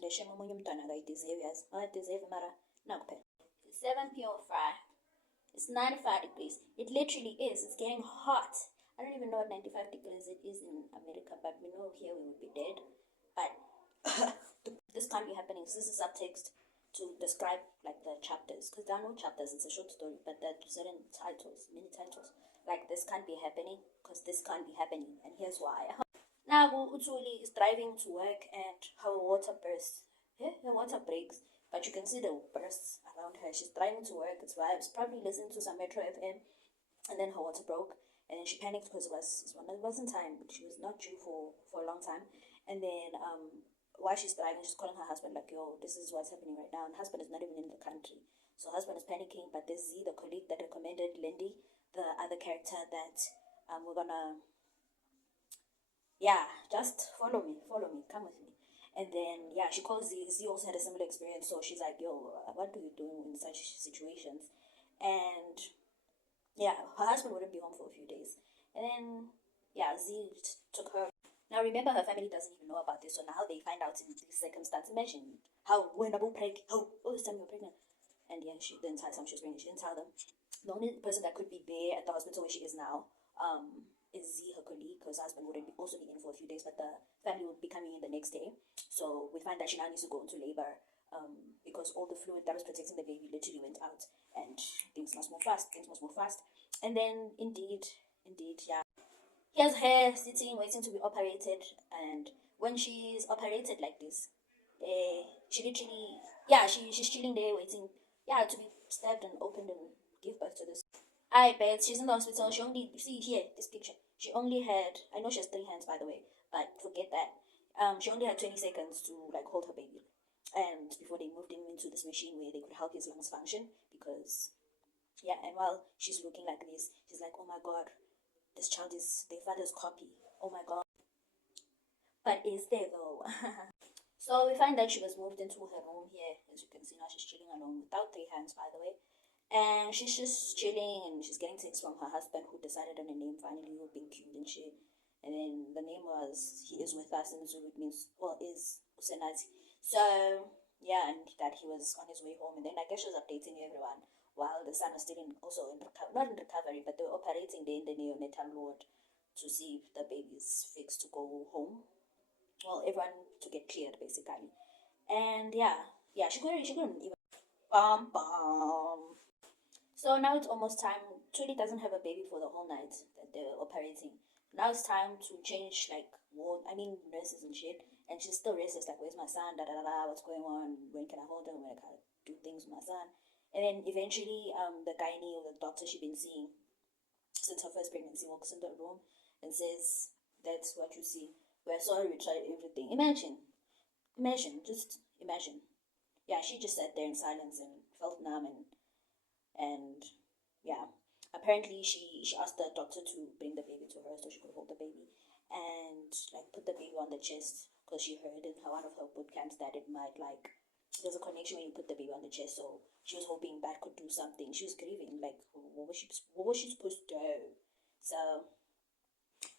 ndeshema omunye umntwana akayideserve yazi akayideserve mara naku phela 7 p.05. It's 95 degrees. It literally is. It's getting hot. I don't even know what 95 degrees it is in America, but we know here we would be dead. But this can't be happening. So this is subtext to describe like the chapters, because there are no chapters. It's a short story, but there are certain titles, mini titles. Like this can't be happening because this can't be happening, and here's why. Now Thuli is driving to work and her water bursts. Yeah, her water breaks. But you can see the bursts around her. She's driving to work. It's vibes. Probably listening to some Metro FM. And then her water broke. And then she panicked because it wasn't time. She was not due for a long time. And then while she's driving, she's calling her husband like, yo, this is what's happening right now. And husband is not even in the country. So husband is panicking. But there's Z, the colleague that recommended Lindy, the other character that we're gonna... Yeah, just follow me. Come with me. And then, yeah, she calls Z. Z also had a similar experience. So she's like, yo, what do you do in such situations? And, yeah, her husband wouldn't be home for a few days. And then, yeah, Z took her. Now, remember, her family doesn't even know about this. So now they find out in these circumstances. Imagine how, when double pregnant. Oh, this time you're pregnant. And, yeah, she didn't tell them she was pregnant. She didn't tell them. The only person that could be there at the hospital where she is now, is Z, her colleague, because her husband wouldn't also be in for a few days, but the family would be coming in the next day. So we find that she now needs to go into labor because all the fluid that was protecting the baby literally went out, and things must move fast. And then, indeed, yeah. Here's her sitting, waiting to be operated, and when she's operated like this, she literally, yeah, she's chilling there waiting, yeah, to be stabbed and opened and give birth to this. I bet she's in the hospital. She only, see here, this picture. She only had, I know she has 3 hands by the way, but forget that. She only had 20 seconds to like hold her baby, and before they moved him into this machine where they could help his lungs function, because yeah. And while she's looking like this, she's like, oh my god, this child is their father's copy. Oh my god. But is there though? So we find that she was moved into her room here. As you can see now, she's chilling alone without 3 hands by the way. And she's just chilling, and she's getting texts from her husband, who decided on a name finally, who being cute and shit. And then the name was, he is with us in Zulu, it means, well, is Usenazi. So, yeah, and that he was on his way home. And then I guess she was updating everyone while the son was still also in not in recovery, but they were operating there in the neonatal ward to see if the baby is fixed to go home. Well, everyone to get cleared, basically. And yeah, she couldn't even... Bum, bum. So now it's almost time. Thuli doesn't have a baby for the whole night that they're operating. Now it's time to change, like, nurses and shit. And she's still restless, like, where's my son? What's going on? When can I hold him? When can I do things with my son? And then eventually, the gynae or the doctor she's been seeing since her first pregnancy walks in the room and says, that's what you see. We're sorry, we tried everything. Imagine. Just imagine. Yeah, she just sat there in silence and felt numb and yeah, apparently she asked the doctor to bring the baby to her so she could hold the baby and like put the baby on the chest, because she heard in one of her boot camps that it might like, there's a connection when you put the baby on the chest. So she was hoping that could do something. She was grieving, like what was she supposed to do? So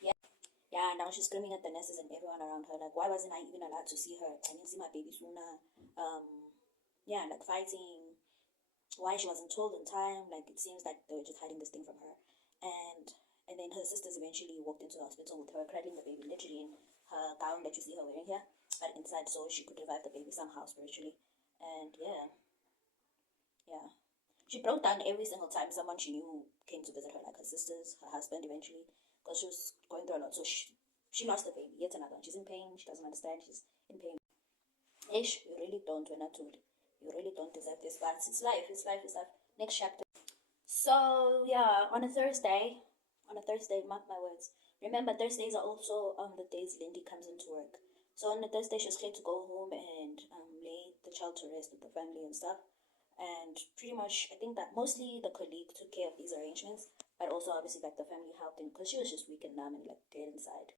yeah, now she's screaming at the nurses and everyone around her, like, why wasn't I even allowed to see her? I didn't see my baby sooner. Yeah, like fighting. Why she wasn't told in time, like it seems like they were just hiding this thing from her. And then her sisters eventually walked into the hospital with her cradling the baby literally in her gown that you see her wearing here, but inside, so she could revive the baby somehow spiritually. And yeah, she broke down every single time someone she knew came to visit her, like her sisters, her husband eventually, because she was going through a lot. So she lost the baby, yet another one. She's in pain, she doesn't understand, she's in pain. Ish, you really don't, we're not told. You really don't deserve this, but it's life. Next chapter. So yeah, on a Thursday, mark my words. Remember, Thursdays are also the days Lindy comes into work. So on a Thursday, she's cleared to go home and lay the child to rest with the family and stuff. And pretty much, I think that mostly the colleague took care of these arrangements, but also obviously like the family helped in, because she was just weak and numb and like dead inside.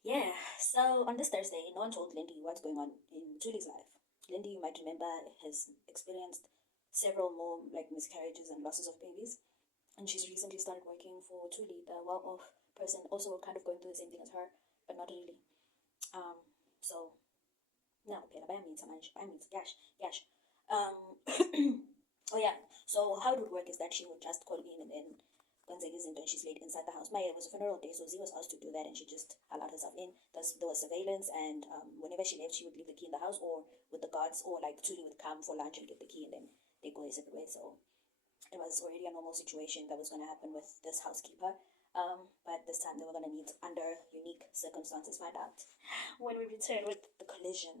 Yeah. So on this Thursday, no one told Lindy what's going on in Thuli's life. Lindy, you might remember, has experienced several more like miscarriages and losses of babies, and she's recently started working for Thuli, the well-off person, also kind of going through the same thing as her, but not really. So now phela bayamisa manje, bayamisa cash. Oh yeah, so how it would work is that she would just call in and then kwenzeka izinto and she's late inside the house. My, it was a funeral day, so Z was asked to do that and she just allowed herself in. There was surveillance, and whenever she left, she would leave the key in the house or with the guards, or like Thuli would come for lunch and get the key and then they go their separate ways. So it was already a normal situation that was going to happen with this housekeeper. But this time they were going to meet under unique circumstances. Find out when we return with the collision.